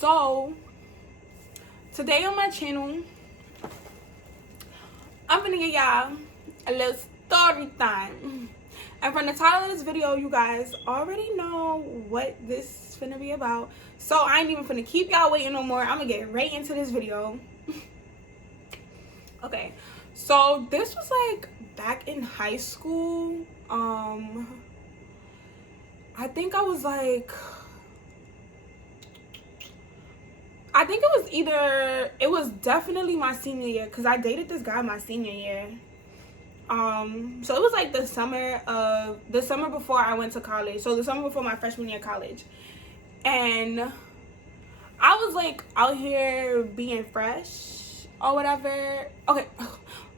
So today on my channel, I'm gonna give y'all a little story time. And from the title of this video, you guys already know what this is finna be about. So I ain't even finna keep y'all waiting no more. I'm gonna get right into this video. Okay, so this was like back in high school. I think I was like, it was definitely my senior year, because I dated this guy my senior year. So it was like the summer before I went to college, so the summer before my freshman year of college. And I was like out here being fresh or whatever. Okay,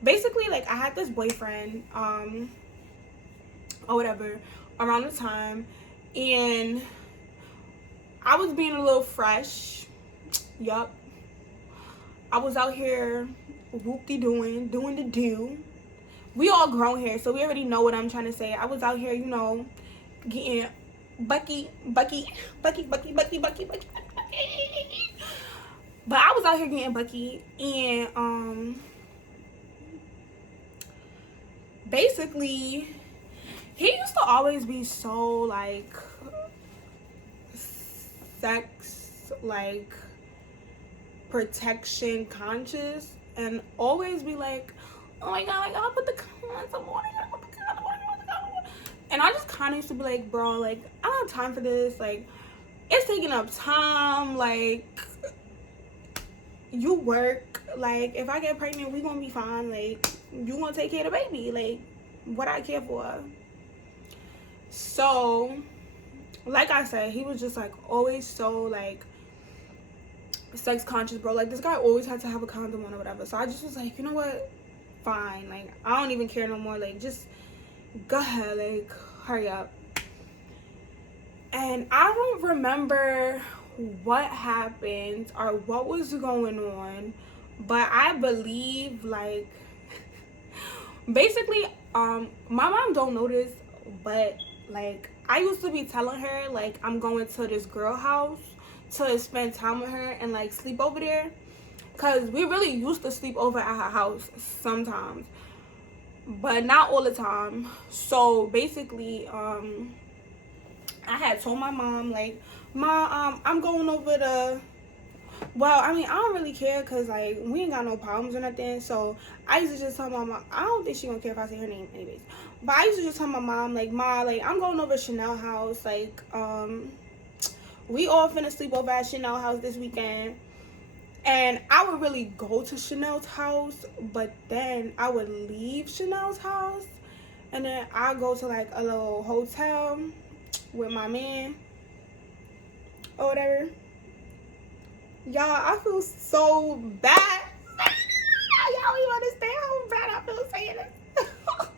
basically like I had this boyfriend or whatever around the time, and I was being a little fresh. Yup, I was out here doing the do. We all grown here, so we already know what I'm trying to say. I was out here, you know, getting bucky. But I was out here getting bucky, and basically he used to always be so like sex, like protection conscious, and always be like, oh my god, like, I'll put the condom on. And I just kind of used to be like, bro, like, I don't have time for this. Like, it's taking up time. Like, you work. Like, if I get pregnant, we gonna be fine. Like, you gonna take care of the baby. Like, what I care for. So, like I said, he was just like always so like sex conscious, bro. Like, this guy always had to have a condom on or whatever. So I just was like, you know what? Fine. Like, I don't even care no more. Like, just go ahead. Like, hurry up. And I don't remember what happened or what was going on, but I believe like basically my mom don't know this, but like I used to be telling her like I'm going to this girl house to spend time with her and like sleep over there, because we really used to sleep over at her house sometimes, but not all the time. So basically I had told my mom like, Ma, I'm going over to, well, I mean, I don't really care because like we ain't got no problems or nothing. So I used to just tell my mom, I don't think she gonna care if I say her name anyways, but I used to just tell my mom like, Ma, like I'm going over to Chanel house, like we all finna sleep over at Chanel house this weekend. And I would really go to Chanel's house, but then I would leave Chanel's house, and then I go to like a little hotel with my man or whatever. Y'all, I feel so bad. Y'all don't even understand how bad I feel saying this.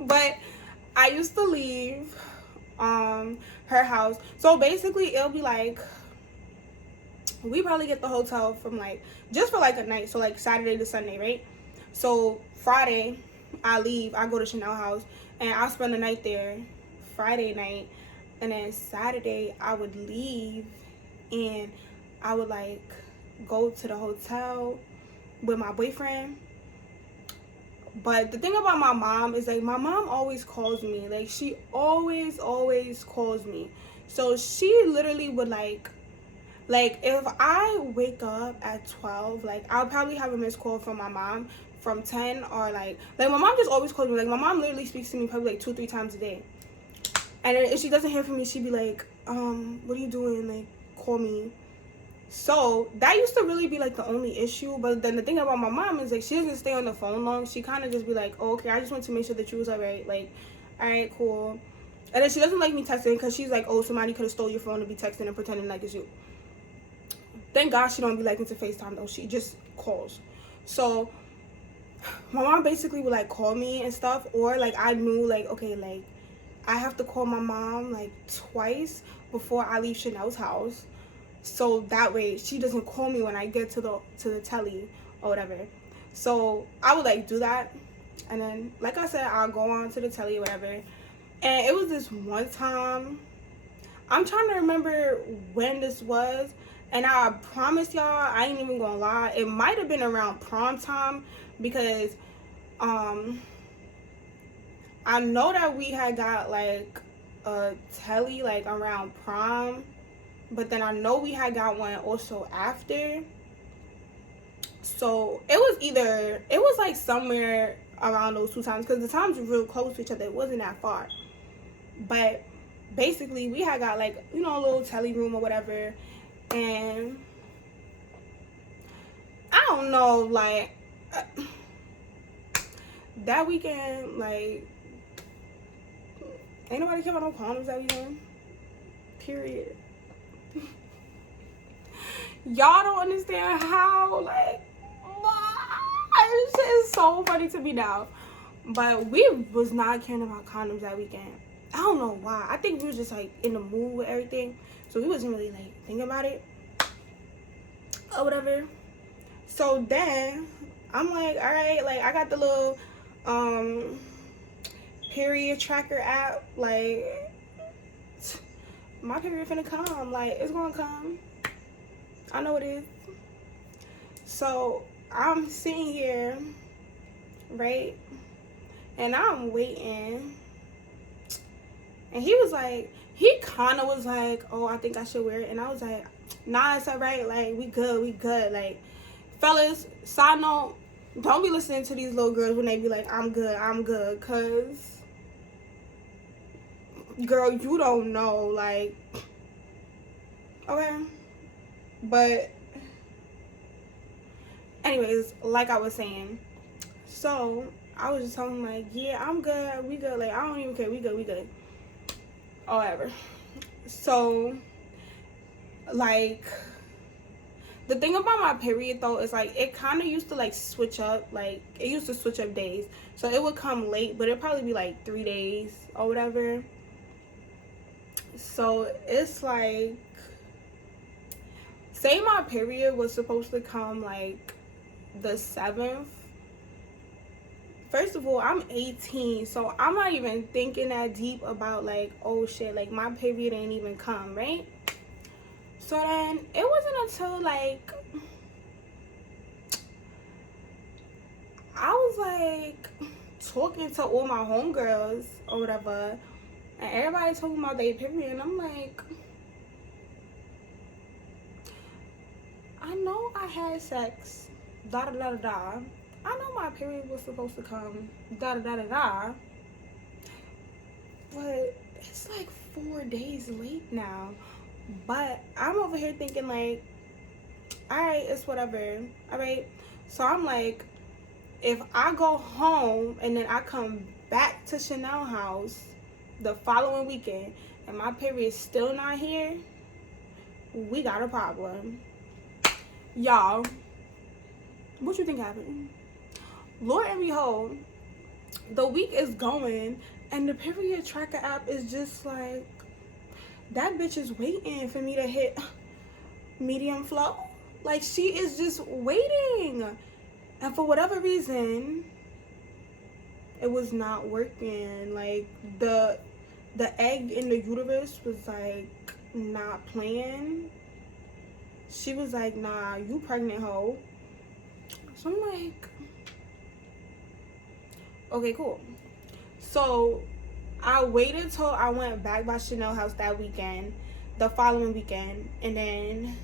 But I used to leave her house. So basically it'll be like, we probably get the hotel from like just for like a night, so like Saturday to Sunday, right? So Friday I leave, I go to Chanel house, and I'll spend the night there Friday night, and then Saturday I would leave and I would like go to the hotel with my boyfriend. But the thing about my mom is like my mom always calls me, like she always calls me. So she literally would like if I wake up at 12, like I'll probably have a missed call from my mom from 10, or like my mom just always calls me. Like my mom literally speaks to me probably like 2-3 times a day. And if she doesn't hear from me, she'd be like, what are you doing? Like, call me. So that used to really be like the only issue. But then the thing about my mom is like she doesn't stay on the phone long. She kind of just be like, oh, okay, I just want to make sure that you was alright. Like, alright, cool. And then she doesn't like me texting because she's like, oh, somebody could have stole your phone to be texting and pretending like it's you. Thank God she don't be liking to FaceTime though. She just calls. So my mom basically would like call me and stuff, or like I knew like, okay, like I have to call my mom like twice before I leave Chanel's house, so that way she doesn't call me when I get to the telly or whatever. So I would like do that, and then like I said, I'll go on to the telly or whatever. And it was this one time I'm trying to remember when this was, and I promise y'all, I ain't even gonna lie, it might have been around prom time, because I know that we had got like a telly like around prom, but then I know we had got one also after. So it was like somewhere around those two times, because the times were real close to each other. It wasn't that far. But basically we had got like, you know, a little telly room or whatever. And I don't know, like that weekend, like ain't nobody care about no condoms that weekend. Period. Y'all don't understand how, like, this shit is so funny to me now. But we was not caring about condoms that weekend. I don't know why. I think we was just like in the mood with everything, so we wasn't really like thinking about it or whatever. So then I'm like, all right, like I got the little period tracker app. Like my period finna come. Like it's gonna come. I know it is. So I'm sitting here, right, and I'm waiting, and he was like, he kind of was like, oh, I think I should wear it, and I was like, nah, it's all right, like we good. Like, fellas, side note, don't be listening to these little girls when they be like, I'm good, cause girl, you don't know, like, okay. But anyways, like I was saying, so I was just telling him like, yeah, I'm good, we good, like I don't even care, we good, or whatever. So like the thing about my period though is like it kind of used to like switch up, like it used to switch up days, so it would come late, but it'd probably be like 3 days or whatever. So it's like, say my period was supposed to come like the 7th. First of all, I'm 18, so I'm not even thinking that deep about like, oh shit, like my period ain't even come, right? So then it wasn't until like I was like talking to all my homegirls or whatever, and everybody talking about their period, and I'm like, I know I had sex, da da da da da. I know my period was supposed to come, da da da da da. But it's like 4 days late now. But I'm over here thinking like, alright, it's whatever. Alright. So I'm like, if I go home and then I come back to Chanel house the following weekend and my period's still not here, we got a problem. Y'all, what you think happened? Lord and behold, the week is going and the period tracker app is just like, that bitch is waiting for me to hit medium flow. Like she is just waiting, and for whatever reason it was not working. Like the egg in the uterus was like not playing. She was like, nah, you pregnant hoe. So I'm like, okay, cool. So I waited till I went back by Chanel house that weekend, the following weekend, and then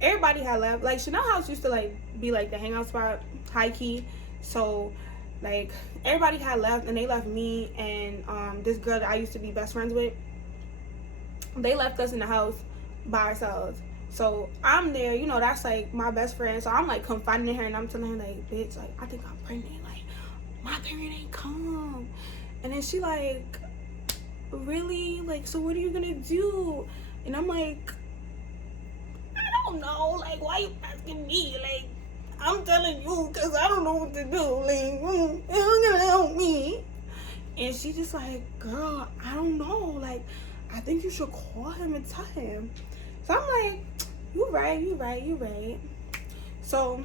everybody had left. Like Chanel house used to like be like the hangout spot, high key. So like everybody had left, and they left me and this girl that I used to be best friends with. They left us in the house by ourselves. So I'm there, you know, that's like my best friend. So I'm like confiding her, and I'm telling her like, bitch, like I think I'm pregnant. Like my period ain't come. And then she like, really? Like, so what are you gonna do? And I'm like, I don't know. Like, why you asking me? Like, I'm telling you because I don't know what to do. Like, you're gonna help me. And she just like, girl, I don't know. Like, I think you should call him and tell him. So I'm like, you right. So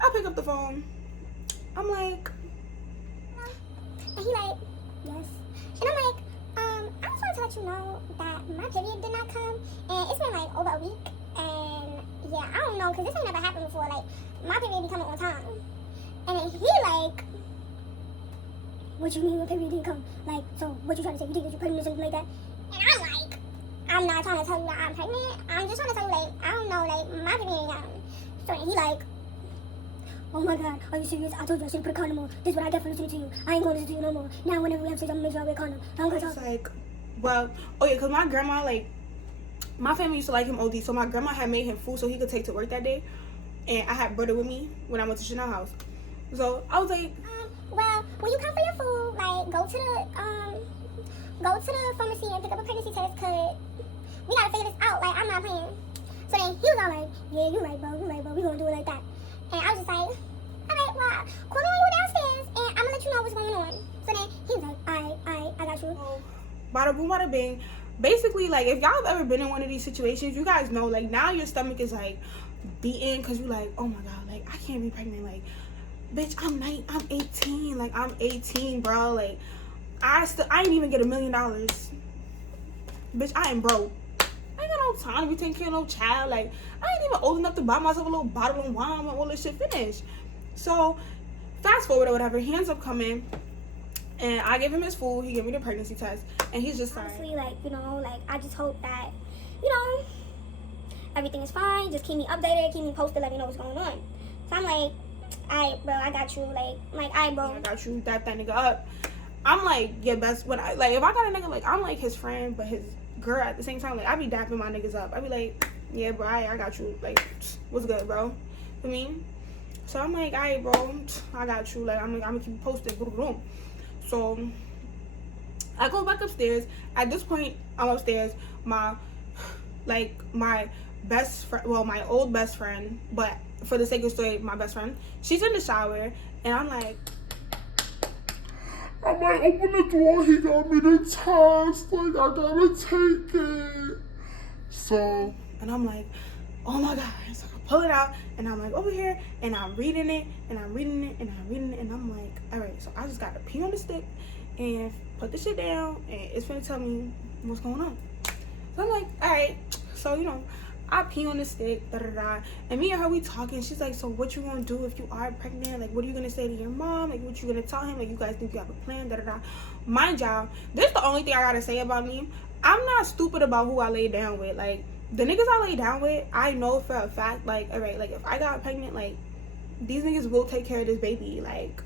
I pick up the phone. I'm like, and he like, yes. And I'm like, I just want to to let you know that my period did not come, and it's been like over a week, and yeah, I don't know, because this ain't never happened before. Like, my period be coming on time, and then he like, what you mean your period didn't come? Like, so what you trying to say? You think that you're pregnant or something like that? And I'm like, I'm not trying to tell you that I'm pregnant. I'm just trying to tell you, like, I don't know, like, my period ain't come. So then he like, oh my God, are you serious? I told you I shouldn't put a condom on. This is what I get for listening to you. I ain't gonna listen to you no more. Now whenever we have sex, I'm gonna make sure I wear a condom. I'm gonna talk. Like, well, oh yeah, because my grandma, like, my family used to like him OD, so my grandma had made him food so he could take to work that day, and I had butter with me when I went to Chanel house. So I was like, well, when you come for your food, like, go to the pharmacy and pick up a pregnancy test, cause we gotta figure this out. Like, I'm not playing. So then he was all like, yeah, you right, bro. We gonna do it like that. And I was just like, all right, well, call me when you downstairs, and I'm gonna let you know what's going on. So then he was like, I got you. Bada boom, bada bing. Basically, like, if y'all have ever been in one of these situations, you guys know, like, now your stomach is like beating because you're like, oh my God, like, I can't be pregnant. Like, bitch, I'm 18. Like, I'm 18, bro. Like, I ain't even get $1 million. Bitch, I am broke. I ain't got no time to be taking care of no child. Like, I ain't even old enough to buy myself a little bottle of wine when all this shit finished. So, fast forward or whatever, he ends up coming, and I give him his food. He gave me the pregnancy test, and he's just honestly, like, you know, like, I just hope that, you know, everything is fine. Just keep me updated, keep me posted, let me know what's going on. So I'm like, alright, bro, I got you. Like, alright, bro, I got you. That nigga up. I'm like your best. When I like, if I got a nigga, like, I'm like his friend, but his girl at the same time. Like, I be dapping my niggas up. I be like, yeah, bro, I got you. Like, what's good, bro? I mean, so I'm like, alright, bro, I got you. Like, I'm gonna keep you posted. Boom, boom. So I go back upstairs. At this point, I'm upstairs. My best friend, well, my old best friend, but for the sake of story, my best friend, she's in the shower, and I'm like, open the door. He got me the test. Like, I gotta take it. So, and I'm like, oh my God. So I pull it out, and I'm like, over here, and I'm reading it, and I'm reading it, and I'm reading it, and I'm like, all right, so I just gotta pee on the stick and put the shit down, and it's gonna tell me what's going on. So I'm like, all right. So, you know, I pee on the stick, and me and her, we talking. She's like, so what you gonna do if you are pregnant? Like, what are you gonna say to your mom? Like, what you gonna tell him? Like, you guys think you have a plan, Mind y'all, this is the only thing I gotta say about me. I'm not stupid about who I lay down with. Like, the niggas I lay down with, I know for a fact, like, all right, like, if I got pregnant, like, these niggas will take care of this baby, like,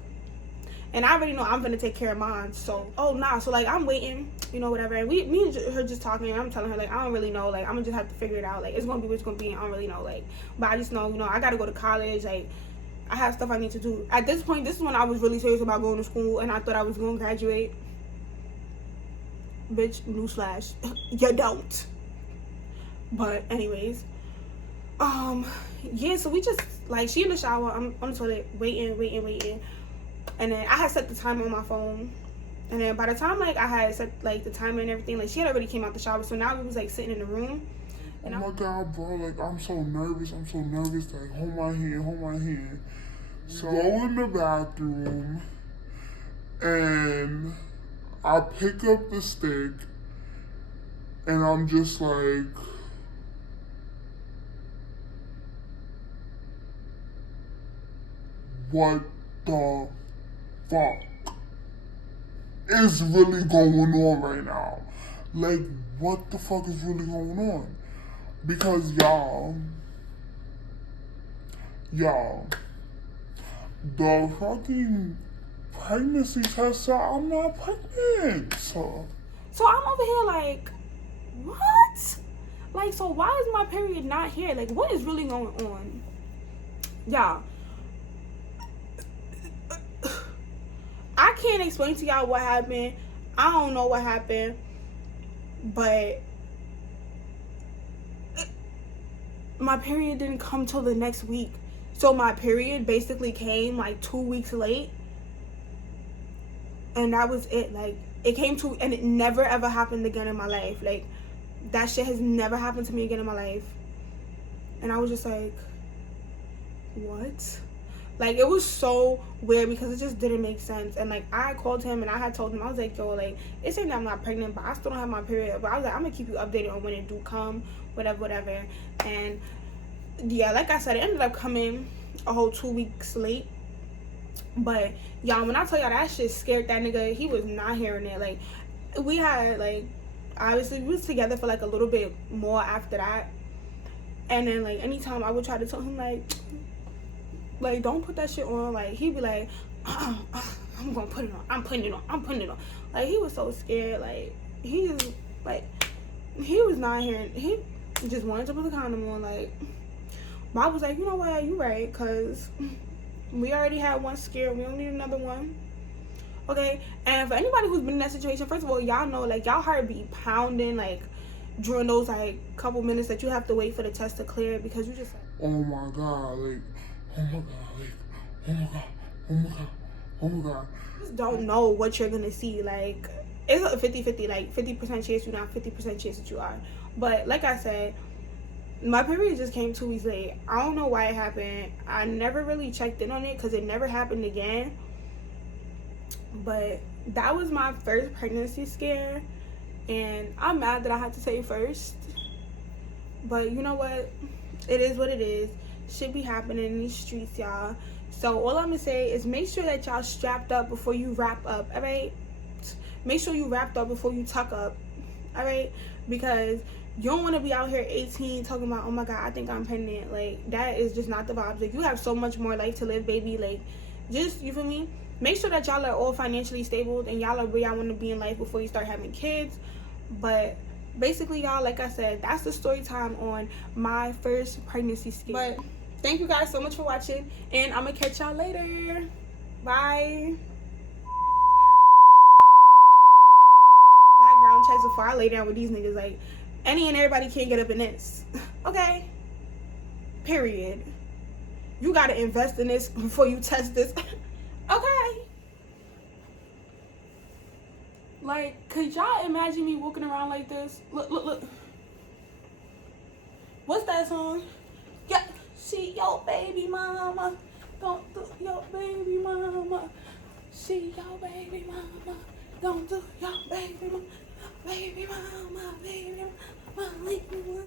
and I already know I'm gonna take care of mine. So, oh nah, so like, I'm waiting, you know, whatever. And me and her just talking, and I'm telling her, like, I don't really know, like, I'm gonna just have to figure it out. Like, it's gonna be what it's gonna be, and I don't really know, like, but I just know, you know, I gotta go to college. Like, I have stuff I need to do. At this point, this is when I was really serious about going to school, and I thought I was gonna graduate. Bitch, newsflash, you don't. But anyways, yeah, so we just, like, she in the shower, I'm on the toilet, waiting. And then I had set the timer on my phone. And then by the time, like, I had set, like, the timer and everything, like, she had already came out the shower. So now we was, like, sitting in the room. And oh my God, bro, like, I'm so nervous. Like, hold my hand. So I go in the bathroom, and I pick up the stick, and I'm just like, what the fuck is really going on right now? Like, what the fuck is really going on? Because y'all, the fucking pregnancy test said I'm not pregnant. So I'm over here like, what? Like, so why is my period not here? Like, what is really going on? Y'all, I can't explain to y'all what happened. I don't know what happened, but my period didn't come till the next week. So my period basically came like 2 weeks late, and that was it. Like, it came to, and it never ever happened again in my life. Like, that shit has never happened to me again in my life. And I was just like, what? Like, it was so weird because it just didn't make sense. And, like, I called him and I had told him, I was like, yo, like, it's saying that I'm not pregnant, but I still don't have my period. But I was like, I'm going to keep you updated on when it do come, whatever. And, yeah, like I said, it ended up coming a whole 2 weeks late. But, y'all, when I tell y'all that shit scared that nigga, he was not hearing it. Like, we had, like, obviously, we was together for, like, a little bit more after that. And then, like, anytime I would try to tell him, like, don't put that shit on. Like, he'd be like, I'm gonna put it on. I'm putting it on. Like, he was so scared. Like, he just, like, he was not hearing. He just wanted to put the condom on. Like, Bob was like, you know what? You right, because we already had one scare. We don't need another one. Okay? And for anybody who's been in that situation, first of all, y'all know, like, y'all heart be pounding, like, during those, like, couple minutes that you have to wait for the test to clear because you just, like, oh my God, like, oh my God, like, oh my God, oh my God, oh my God. You just don't know what you're gonna see. Like, it's a 50-50, like, 50% chance you're not, 50% chance that you are. But like I said, my period just came 2 weeks late. I don't know why it happened. I never really checked in on it because it never happened again. But that was my first pregnancy scare, and I'm mad that I had to say it first. But you know what? It is what it is. Shit be happening in these streets, y'all. So all I'm gonna say is make sure that y'all strapped up before you wrap up, alright? Make sure you wrapped up before you tuck up, alright? Because you don't want to be out here 18 talking about, oh my God, I think I'm pregnant. Like, that is just not the vibes. Like, you have so much more life to live, baby. Like, just, you feel me? Make sure that y'all are all financially stable and y'all are where y'all want to be in life before you start having kids. But basically, y'all, like I said, that's the story time on my first pregnancy scare. But thank you guys so much for watching, and I'm gonna catch y'all later. Bye. Background checks before I lay down with these niggas. Like, any and everybody can't get up in this. Okay? Period. You gotta invest in this before you test this. Okay? Like, could y'all imagine me walking around like this? Look. What's that song? Yeah, she your baby mama. Don't do your baby mama. She your baby mama. Don't do your baby mama. Baby mama, baby mama.